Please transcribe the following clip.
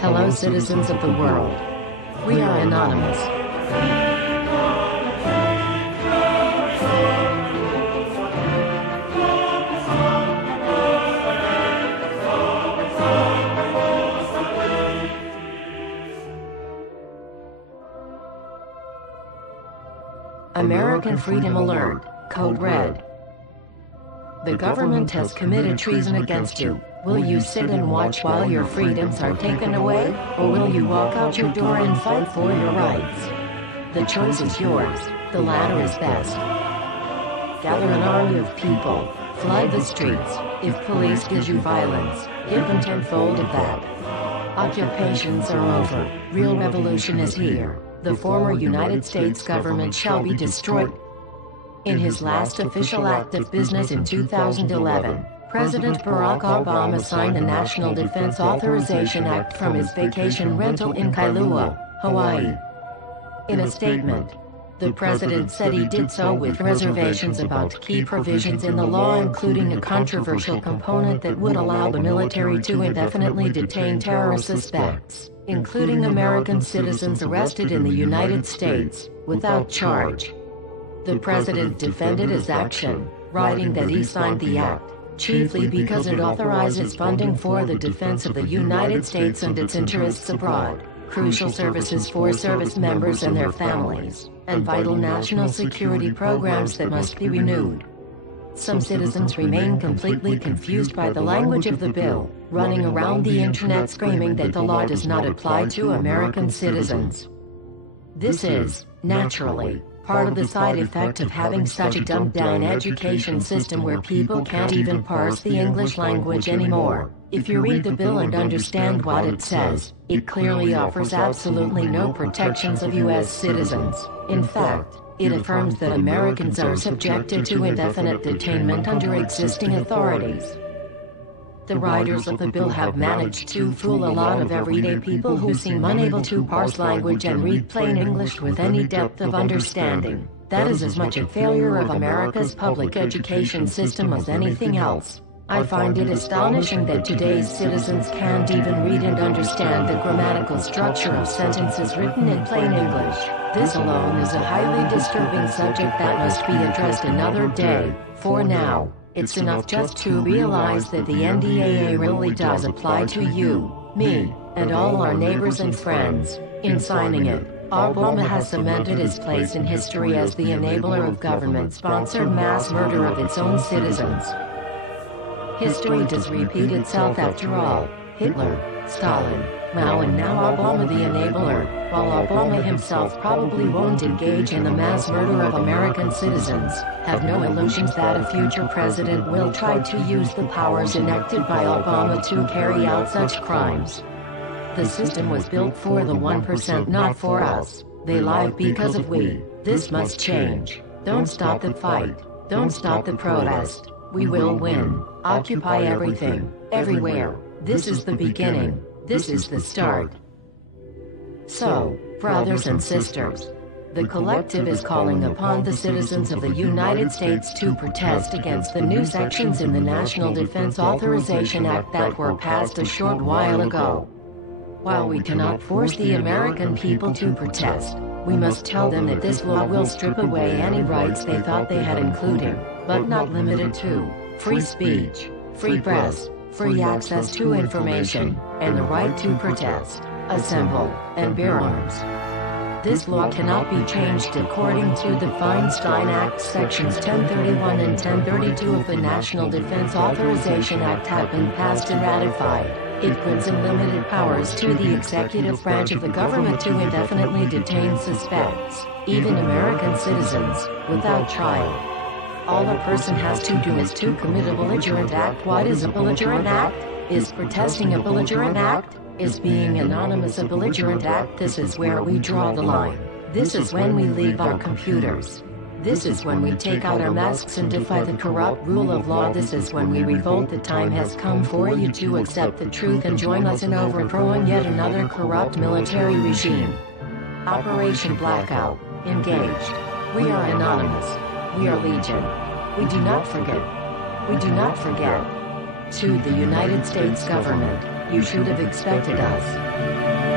Hello, citizens of the world. We are anonymous. American Freedom Alert, Code Red. The government has committed treason against you. Will you sit and watch while your freedoms are taken away, or will you walk out your door and fight for your rights? The choice is yours. The latter is best. Gather an army of people. Flood the streets. If police gives you violence, give them tenfold of that. Occupations are over. Real revolution is here. The former United States government shall be destroyed. In his last official act of business in 2011, President Barack Obama signed the National Defense Authorization Act from his vacation rental in Kailua, Hawaii. In a statement, the president said he did so with reservations about key provisions in the law, including a controversial component that would allow the military to indefinitely detain terror suspects, including American citizens arrested in the United States, without charge. The president defended his action, writing that he signed the act chiefly because it authorizes funding for the defense of the United States and its interests abroad, crucial services for service members and their families, and vital national security programs that must be renewed. Some citizens remain completely confused by the language of the bill, running around the internet screaming that the law does not apply to American citizens. This is, naturally, part of the side effect of having such a dumbed-down education system where people can't even parse the English language anymore. If you read the bill and understand what it says, it clearly offers absolutely no protections of U.S. citizens. In fact, it affirms that Americans are subjected to indefinite detainment under existing authorities. The writers of the bill have managed to fool a lot of everyday people who seem unable to parse language and read plain English with any depth of understanding. That is as much a failure of America's public education system as anything else. I find it astonishing that today's citizens can't even read and understand the grammatical structure of sentences written in plain English. This alone is a highly disturbing subject that must be addressed another day. For now, it's enough just to realize that the NDAA really does apply to you, me, and all our neighbors and friends. In signing it, Obama has cemented his place in history as the enabler of government-sponsored mass murder of its own citizens. History does repeat itself after all. Hitler, Stalin, Mao, and now Obama the enabler, while Obama himself probably won't engage in the mass murder of American citizens, have no illusions that a future president will try to use the powers enacted by Obama to carry out such crimes. The system was built for the 1%, not for us. They lie because of we. This must change. Don't stop the fight. Don't stop the protest. We will win. Occupy everything, everywhere. This is the beginning. This is the start. So, brothers and sisters, the collective is calling upon the citizens of the United States to protest against the new sections in the National Defense Authorization Act that were passed a short while ago. While we cannot force the American people to protest, we must tell them that this law will strip away any rights they thought they had, including, but not limited to, free speech, free press, free access to information, and the right to protest, assemble, and bear arms. This law cannot be changed according to the Feinstein Act. Sections 1031 and 1032 of the National Defense Authorization Act have been passed and ratified. It grants unlimited powers to the executive branch of the government to indefinitely detain suspects, even American citizens, without trial. All a person has to do is to commit a belligerent act. What is a belligerent act? Is protesting a belligerent act? Is being anonymous a belligerent act? This is where we draw the line. This is when we leave our computers. This is when we take out our masks and defy the corrupt rule of law. This is when we revolt. The time has come for you to accept the truth and join us in overthrowing yet another corrupt military regime. Operation Blackout. Engaged. We are anonymous. We are legion. We do not forget. We do not forget. To the United States government, You should have expected us.